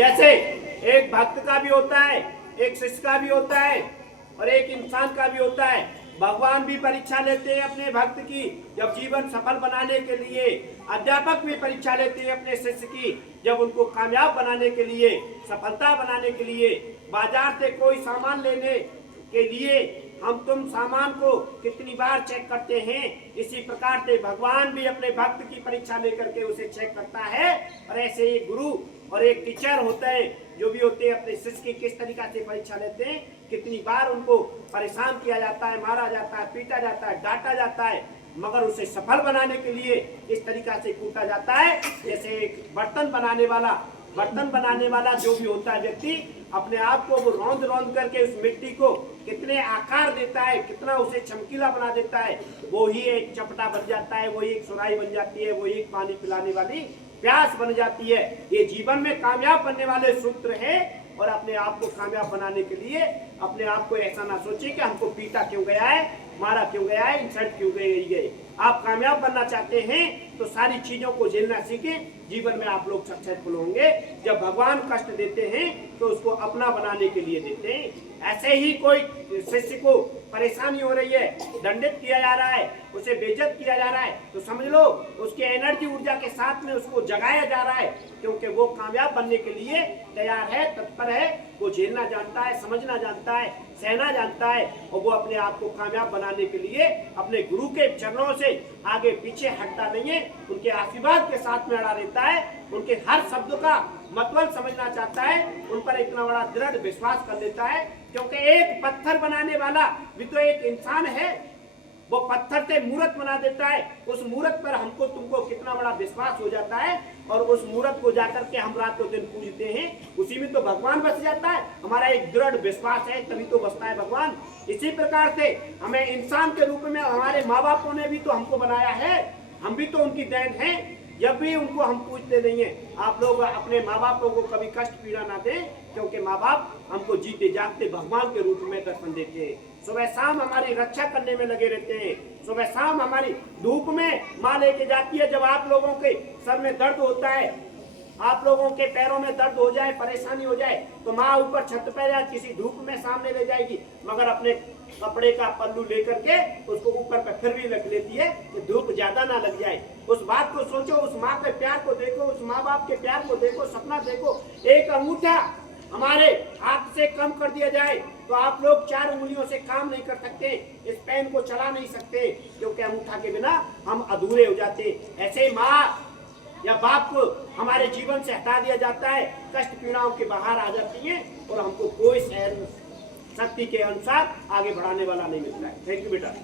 जैसे एक भक्त का भी होता है, एक शिष्य का भी होता है और एक इंसान का भी होता है। भगवान भी परीक्षा लेते हैं अपने भक्त की जब जीवन सफल बनाने के लिए। अध्यापक भी परीक्षा लेते हैं अपने शिष्य की जब उनको कामयाब बनाने के लिए, सफलता बनाने के लिए। बाजार से कोई सामान लेने के लिए हम तुम सामान को कितनी बार चेक करते हैं, इसी प्रकार से भगवान भी अपने भक्त की परीक्षा लेकर के उसे चेक करता है। और ऐसे ही गुरु और एक टीचर होते हैं जो भी होते हैं अपने शिष्य की किस तरीका से परीक्षा लेते हैं, कितनी बार उनको परेशान किया जाता है, मारा जाता है, पीटा जाता है, डांटा जाता है, मगर उसे सफल बनाने के लिए इस तरीका से कूटा जाता है। जैसे एक बर्तन बनाने वाला जो भी होता है व्यक्ति अपने आप को वो रौंद रौंद करके उस मिट्टी को कितने आकार देता है, कितना उसे चमकीला बना देता है, वो ही एक चपटा बन जाता है, वो ही एक सुराही बन जाती है, वो ही एक पानी पिलाने वाली प्यास बन जाती है। ये जीवन में कामयाब बनने वाले सूत्र है। और अपने आप को कामयाब बनाने के लिए अपने आप को ऐसा ना सोचिए कि हमको पीटा क्यों गया है, मारा क्यों गया है, इंसल्ट क्यों गए। आप कामयाब बनना चाहते हैं तो सारी चीजों को झेलना सीखें, जीवन में आप लोग सक्सेसफुल होंगे। जब भगवान कष्ट देते हैं तो उसको अपना बनाने के लिए देते हैं। ऐसे ही कोई शिष्य को परेशानी हो रही है, दंडित किया जा रहा है, उसे बेइज्जत किया जा रहा है, तो समझ लो उसके एनर्जी ऊर्जा के साथ में उसको जगाया जा रहा है, क्योंकि वो कामयाब बनने के लिए तैयार है, तत्पर है। वो झेलना जानता है, समझना जानता है, सहना जानता है और वो अपने आप को कामयाब बनाने के लिए अपने गुरु के चरणों से आगे पीछे हटता नहीं है, उनके आशीर्वाद के साथ में अड़ा रहता है, उनके हर शब्द का मतलब समझना चाहता है, उन पर इतना बड़ा दृढ़ विश्वास कर लेता है। क्योंकि एक पत्थर बनाने वाला भी तो एक इंसान है, वो पत्थर से मूर्त बना देता है, उस मूर्त पर हमको तुमको कितना बड़ा विश्वास हो जाता है और उस मूर्त को जाकर के हम रातों दिन पूजते हैं, उसी में तो भगवान बस जाता है। हमारा एक दृढ़ विश्वास है तभी तो बसता है भगवान। इसी प्रकार से हमें इंसान के रूप में हमारे माँ बापों ने भी तो हमको बनाया है, हम भी तो उनकी देन हैं, जब भी उनको हम पूछते नहीं है। आप लोग अपने माँ बापों को कभी कष्ट पीड़ा ना दें, क्योंकि माँ बाप हमको जीते जागते भगवान के रूप में दर्शन देते हैं। सुबह शाम हमारी रक्षा करने में लगे रहते हैं, सुबह शाम हमारी धूप में माँ लेके जाती है। जब आप लोगों के सर में दर्द होता है, आप लोगों के पैरों में दर्द हो जाए, परेशानी हो जाए, तो माँ ऊपर छत पर या किसी धूप में सामने ले जाएगी, मगर अपने कपड़े का पल्लू लेकर के उसको ऊपर पर फिर भी रख लेती है कि धूप ज्यादा ना लग जाए। उस बात को सोचो, उस माँ के प्यार को देखो, उस माँ बाप के प्यार को देखो, सपना देखो। एक अंगूठा हमारे हाथ से कम कर दिया जाए तो आप लोग 4 उंगलियों से काम नहीं कर सकते, इस पेन को चला नहीं सकते, क्योंकि अंगूठा के बिना हम अधूरे हो जाते। ऐसे माँ या बाप को हमारे जीवन से हटा दिया जाता है, कष्ट पीड़ाओं के बाहर आ जाती हैं और हमको कोई शक्ति के अनुसार आगे बढ़ाने वाला नहीं मिलता है। थैंक यू बेटा।